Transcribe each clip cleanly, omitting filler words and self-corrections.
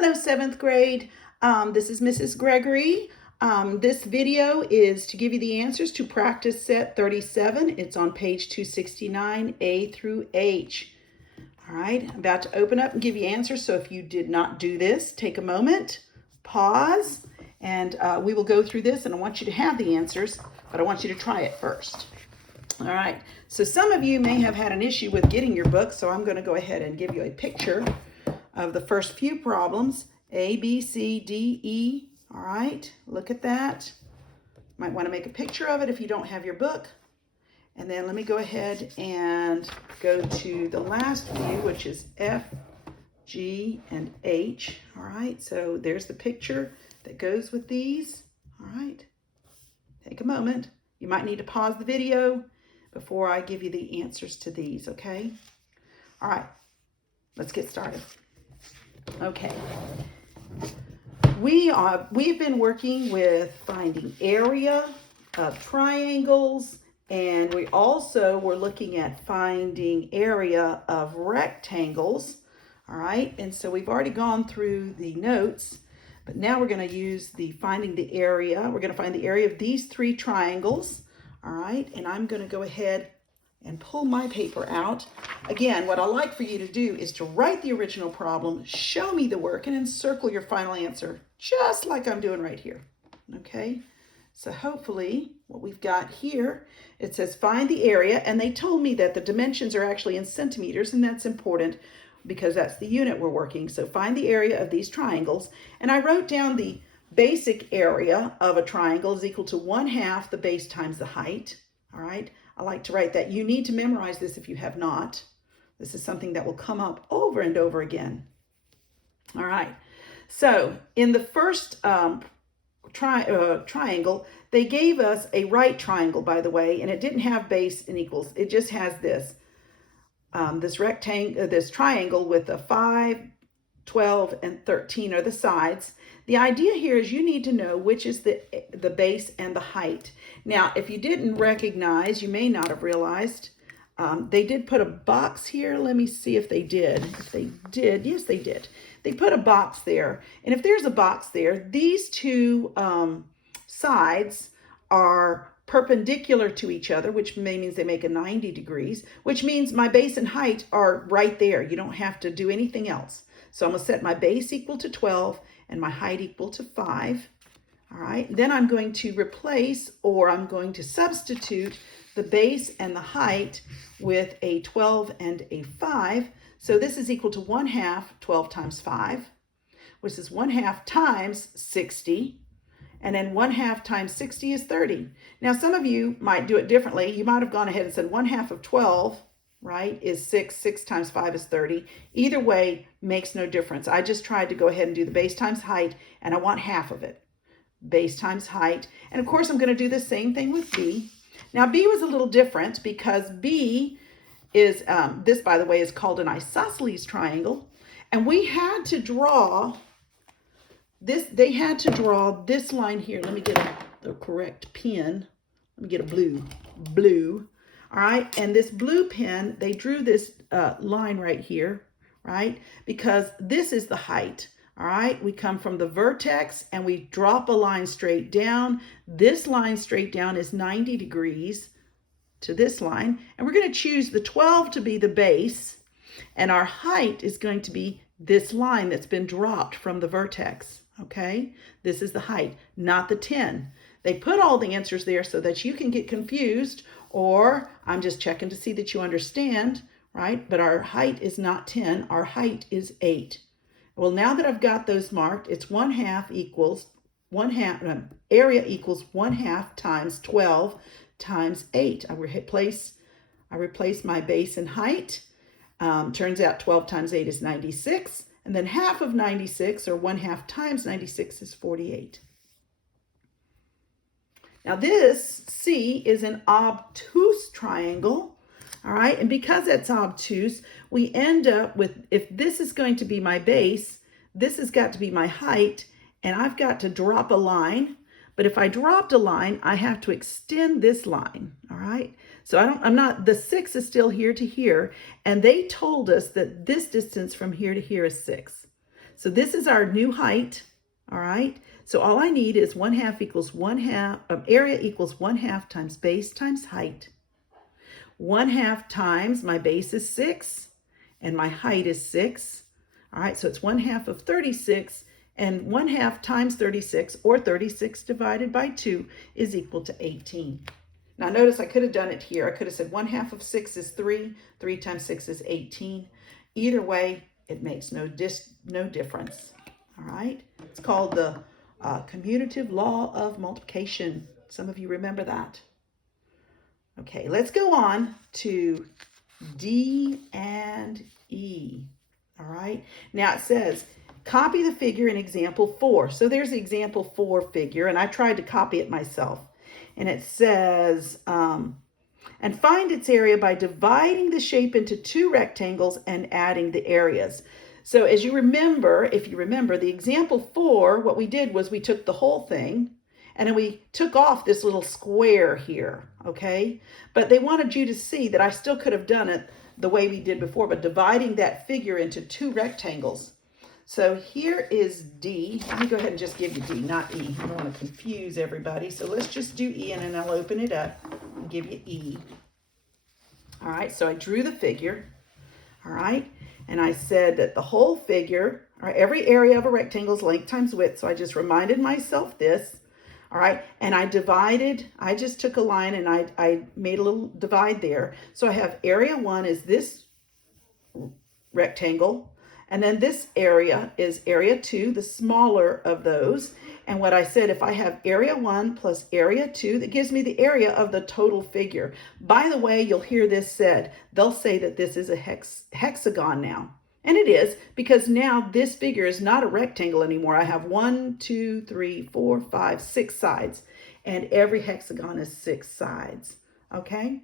Hello, 7th grade. This is Mrs. Gregory. This video is to give you the answers to practice set 37. It's on page 269, A through H. All right, I'm about to open up and give you answers. So if you did not do this, take a moment, pause, and we will go through this. And I want you to have the answers, but I want you to try it first. All right, so some of you may have had an issue with getting your book, so I'm going to go ahead and give you a picture of the first few problems, A, B, C, D, E. All right, look at that. Might want to make a picture of it if you don't have your book. And then let me go ahead and go to the last few, which is F, G, and H. All right, so there's the picture that goes with these. All right, take a moment. You might need to pause the video before I give you the answers to these, okay? All right, let's get started. Okay, we've been working with finding area of triangles, and we also were looking at finding area of rectangles. All right, and so we've already gone through the notes, but now we're going to use the finding the area. We're going to find the area of these three triangles. All right, and I'm going to go ahead and pull my paper out. Again, what I like for you to do is to write the original problem, show me the work, and then circle your final answer, just like I'm doing right here. Okay, so hopefully what we've got here, it says find the area, and they told me that the dimensions are actually in centimeters, and that's important because that's the unit we're working. So find the area of these triangles, and I wrote down the basic area of a triangle is equal to 1/2 the base times the height. All right, I like to write that. You need to memorize this if you have not. This is something that will come up over and over again. All right, so in the first triangle, they gave us a right triangle, by the way, and it didn't have base and equals. It just has this this triangle with a 5, 12, and 13 are the sides. The idea here is you need to know which is the base and the height. Now, if you didn't recognize, you may not have realized, they did put a box here. Let me see if they did. If they did, yes, they did. They put a box there. And if there's a box there, these two sides are perpendicular to each other, which means they make a 90 degrees, which means my base and height are right there. You don't have to do anything else. So I'm going to set my base equal to 12 and my height equal to 5. All right, then I'm going to replace, or I'm going to substitute the base and the height with a 12 and a 5. So this is equal to 1/2 12 times 5, which is 1/2 times 60. And then 1/2 times 60 is 30. Now, some of you might do it differently. You might have gone ahead and said 1/2 of 12, right, is 6. 6 times 5 is 30. Either way makes no difference. I just tried to go ahead and do the base times height, and I want half of it. Base times height. And of course, I'm going to do the same thing with B. Now, B was a little different because B is, this, by the way, is called an isosceles triangle. And we had to draw this, they had to draw this line here. Let me get the correct pen. Let me get a blue. All right, and this blue pen, they drew this line right here, right? Because this is the height, all right? We come from the vertex and we drop a line straight down. This line straight down is 90 degrees to this line, and we're going to choose the 12 to be the base, and our height is going to be this line that's been dropped from the vertex, okay? This is the height, not the 10. They put all the answers there so that you can get confused, or I'm just checking to see that you understand, right? But our height is not 10, our height is 8. Well, now that I've got those marked, it's 1/2 equals, area equals 1/2 times 12 times 8. I replace my base and height. Turns out 12 times 8 is 96. And then half of 96, or 1/2 times 96, is 48. Now this C is an obtuse triangle, all right? And because it's obtuse, we end up with, if this is going to be my base, this has got to be my height, and I've got to drop a line. But if I dropped a line, I have to extend this line, all right? So the 6 is still here to here, and they told us that this distance from here to here is 6. So this is our new height, all right? So all I need is 1/2 equals 1/2, area equals 1/2 times base times height. 1/2 times my base is 6 and my height is 6. All right, so it's 1/2 of 36, and 1/2 times 36, or 36 divided by 2, is equal to 18. Now notice I could have done it here. I could have said 1/2 of 6 is 3. 3 times 6 is 18. Either way, it makes no difference. All right, it's called the commutative law of multiplication. Some of you remember that. Okay, let's go on to D and E. All right, now it says, copy the figure in example 4. So there's the example 4 figure, and I tried to copy it myself. And it says, and find its area by dividing the shape into 2 rectangles and adding the areas. So as you remember, if you remember the example 4, what we did was we took the whole thing and then we took off this little square here, okay? But they wanted you to see that I still could have done it the way we did before, but dividing that figure into 2 rectangles. So here is D. Let me go ahead and just give you D, not E. I don't want to confuse everybody. So let's just do E, and then I'll open it up and give you E. All right, so I drew the figure, all right? And I said that the whole figure, or every area of a rectangle is length times width. So I just reminded myself this. All right, and I just took a line and I made a little divide there. So I have area 1 is this rectangle, and then this area is area 2, the smaller of those. And what I said, if I have area 1 plus area 2, that gives me the area of the total figure. By the way, you'll hear this said, they'll say that this is a hexagon now. And it is, because now this figure is not a rectangle anymore. I have 1, 2, 3, 4, 5, 6 sides, and every hexagon is 6 sides, okay?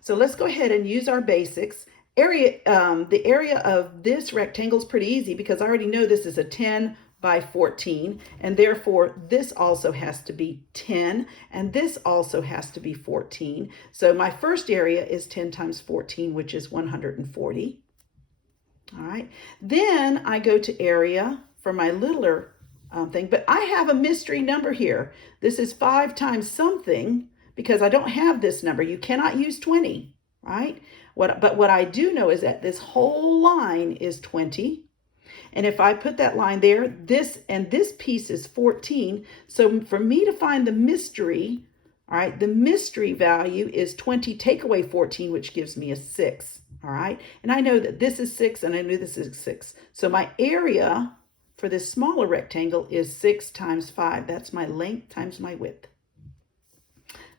So let's go ahead and use our basics. The area of this rectangle is pretty easy because I already know this is a 10 by 14, and therefore this also has to be 10, and this also has to be 14. So my first area is 10 times 14, which is 140. All right, then I go to area for my littler thing, but I have a mystery number here. This is 5 times something because I don't have this number. You cannot use 20, right? But what I do know is that this whole line is 20. And if I put that line there, this and this piece is 14. So for me to find the mystery, all right, the mystery value is 20, take away 14, which gives me a 6. All right, and I know that this is 6 and I knew this is 6. So my area for this smaller rectangle is 6 times 5. That's my length times my width.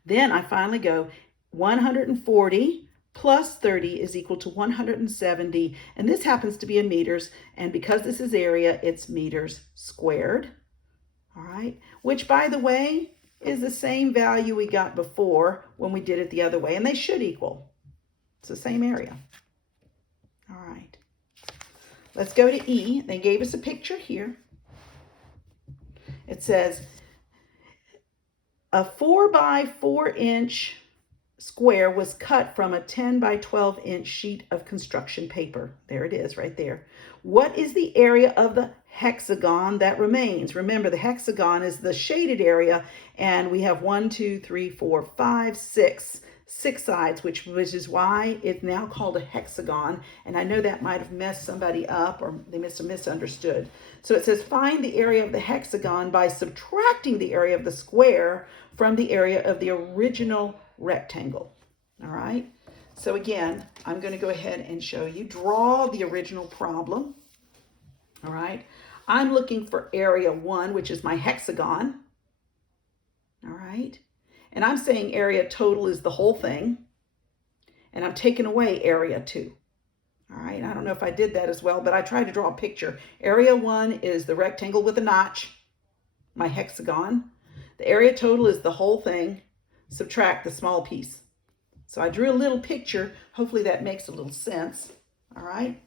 Then I finally go 140 plus 30 is equal to 170. And this happens to be in meters. And because this is area, it's meters squared. All right, which by the way is the same value we got before when we did it the other way. And they should equal. It's the same area. All right. Let's go to E. They gave us a picture here. It says a 4 by 4 inch square was cut from a 10 by 12 inch sheet of construction paper. There it is right there. What is the area of the hexagon that remains? Remember, the hexagon is the shaded area, and we have 1, 2, 3, 4, 5, 6 sides, which is why it's now called a hexagon. And I know that might have messed somebody up, or they must have misunderstood. So it says find the area of the hexagon by subtracting the area of the square from the area of the original rectangle. All right. So again, I'm going to go ahead and show you. Draw the original problem. All right. I'm looking for area 1, which is my hexagon. All right. And I'm saying area total is the whole thing. And I'm taking away area 2. All right, I don't know if I did that as well, but I tried to draw a picture. Area 1 is the rectangle with a notch, my hexagon. The area total is the whole thing. Subtract the small piece. So I drew a little picture. Hopefully that makes a little sense. All right.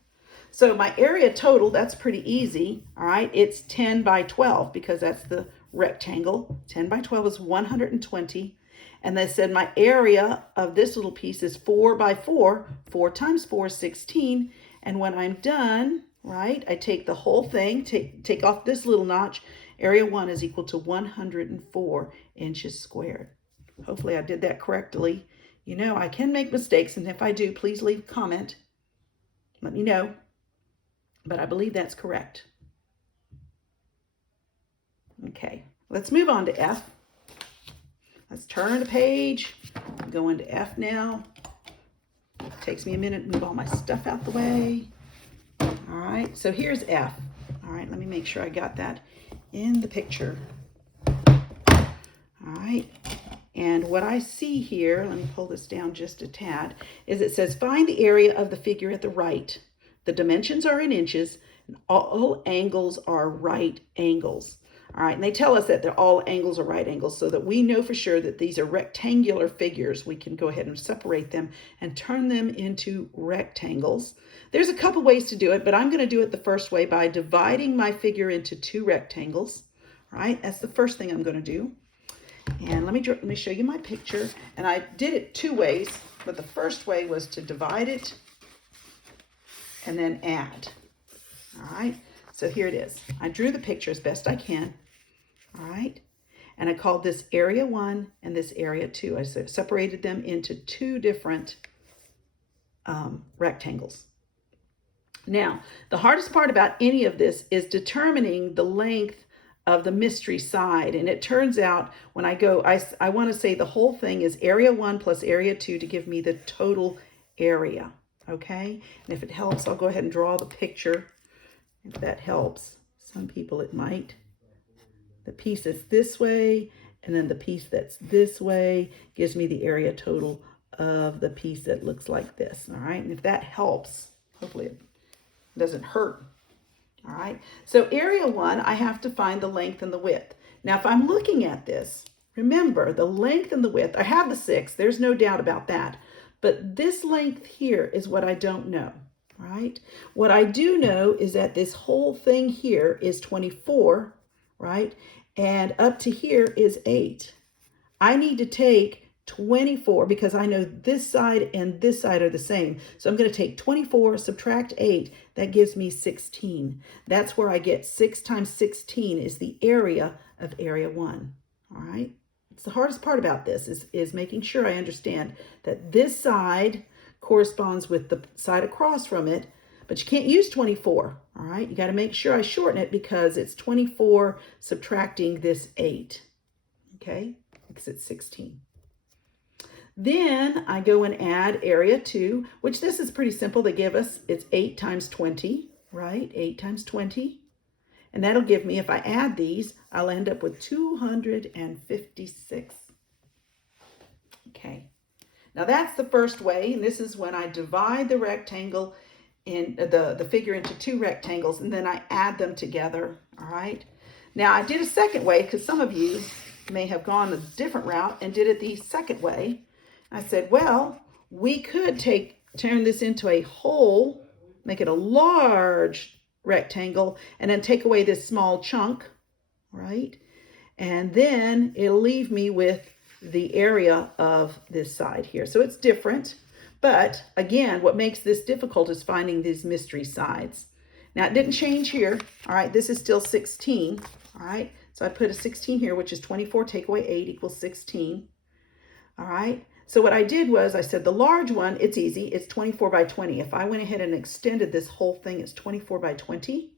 So my area total, that's pretty easy. All right, it's 10 by 12 because that's the rectangle. 10 by 12 is 120. And they said my area of this little piece is 4 by 4. 4 times 4 is 16. And when I'm done, right? I take the whole thing, take off this little notch. Area 1 is equal to 104 inches squared. Hopefully I did that correctly. You know, I can make mistakes, and if I do, please leave a comment. Let me know. But I believe that's correct. Okay, let's move on to F. Let's turn the page. Go into F now. It takes me a minute to move all my stuff out the way. All right, so here's F. All right, let me make sure I got that in the picture. All right, and what I see here, let me pull this down just a tad, is it says find the area of the figure at the right. The dimensions are in inches, and all angles are right angles. All right, and they tell us that all angles are right angles so that we know for sure that these are rectangular figures. We can go ahead and separate them and turn them into rectangles. There's a couple ways to do it, but I'm going to do it the first way by dividing my figure into two rectangles. All right, that's the first thing I'm going to do. And let me show you my picture. And I did it two ways, but the first way was to divide it and then add. All right, so here it is. I drew the picture as best I can. All right, and I called this area 1 and this area 2. I separated them into two different rectangles. Now, the hardest part about any of this is determining the length of the mystery side. And it turns out when I go, I want to say the whole thing is area 1 plus area 2 to give me the total area. Okay, and if it helps, I'll go ahead and draw the picture. If that helps, some people it might. The piece that's this way, and then the piece that's this way gives me the area total of the piece that looks like this. All right, and if that helps, hopefully it doesn't hurt. All right, so area 1, I have to find the length and the width. Now, if I'm looking at this, remember the length and the width, I have the 6, there's no doubt about that. But this length here is what I don't know, right? What I do know is that this whole thing here is 24, right? And up to here is 8. I need to take 24 because I know this side and this side are the same. So I'm going to take 24, subtract 8. That gives me 16. That's where I get 6 times 16 is the area of area 1. All right. It's the hardest part about this is making sure I understand that this side corresponds with the side across from it, but you can't use 24. All right. You got to make sure I shorten it because it's 24 subtracting this 8. Okay. Because it's 16. Then I go and add area 2, which this is pretty simple. They give us, it's 8 times 20, right? 8 times 20. And that'll give me, if I add these, I'll end up with 256. Okay. Now that's the first way. And this is when I divide the rectangle in the figure into two rectangles, and then I add them together. All right. Now I did a second way because some of you may have gone a different route and did it the second way. I said, well, we could turn this into a whole, make it a large rectangle, and then take away this small chunk, right? And then it'll leave me with the area of this side here. So it's different, but again, what makes this difficult is finding these mystery sides. Now it didn't change here. All right, this is still 16. All right, so I put a 16 here, which is 24, take away 8 equals 16. All right, so what I did was I said the large one, it's easy, it's 24 by 20. If I went ahead and extended this whole thing, it's 24 by 20,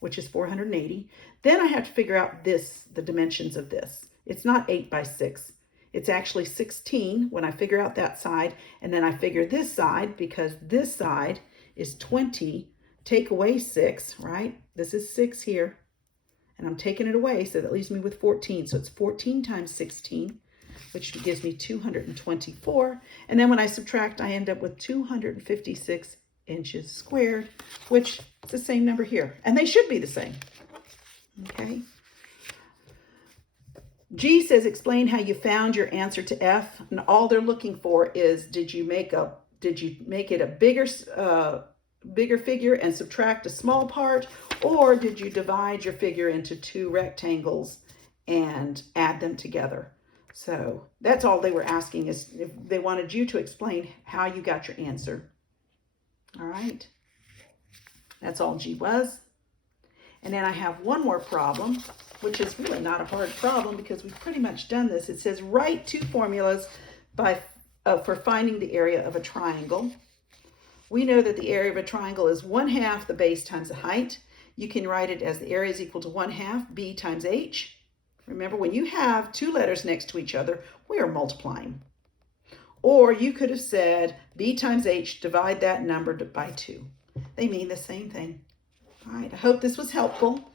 which is 480. Then I have to figure out this, the dimensions of this. It's not 8 by 6. It's actually 16 when I figure out that side. And then I figure this side, because this side is 20, take away 6, right? This is 6 here. And I'm taking it away, so that leaves me with 14. So it's 14 times 16. Which gives me 224. And then when I subtract, I end up with 256 inches squared, which is the same number here. And they should be the same. Okay. G says, explain how you found your answer to F. And all they're looking for is, did you make it a bigger figure and subtract a small part? Or did you divide your figure into two rectangles and add them together? So that's all they were asking, is if they wanted you to explain how you got your answer. All right. That's all G was. And then I have one more problem, which is really not a hard problem because we've pretty much done this. It says write two formulas for finding the area of a triangle. We know that the area of a triangle is 1/2 the base times the height. You can write it as the area is equal to 1/2 b times h. Remember, when you have two letters next to each other, we are multiplying. Or you could have said b times h, divide that number by 2. They mean the same thing. All right, I hope this was helpful.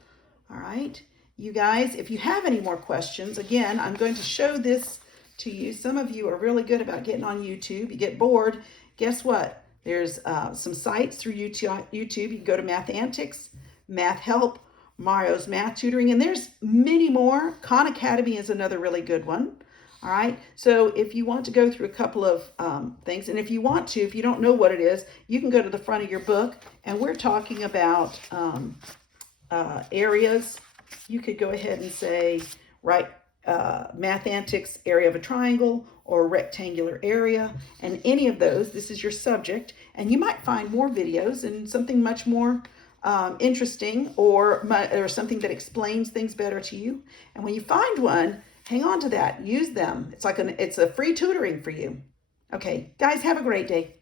All right, you guys, if you have any more questions, again, I'm going to show this to you. Some of you are really good about getting on YouTube. You get bored. Guess what? There's some sites through YouTube. You can go to Math Antics, Math Help, Mario's Math Tutoring, and there's many more. Khan Academy is another really good one. All right, so if you want to go through a couple of things, and if you want to, if you don't know what it is, you can go to the front of your book, and we're talking about areas. You could go ahead and say, write Math Antics, area of a triangle, or rectangular area, and any of those, this is your subject, and you might find more videos and something much more interesting, or something that explains things better to you. And when you find one, hang on to that, use them. It's a free tutoring for you. Okay, guys, have a great day.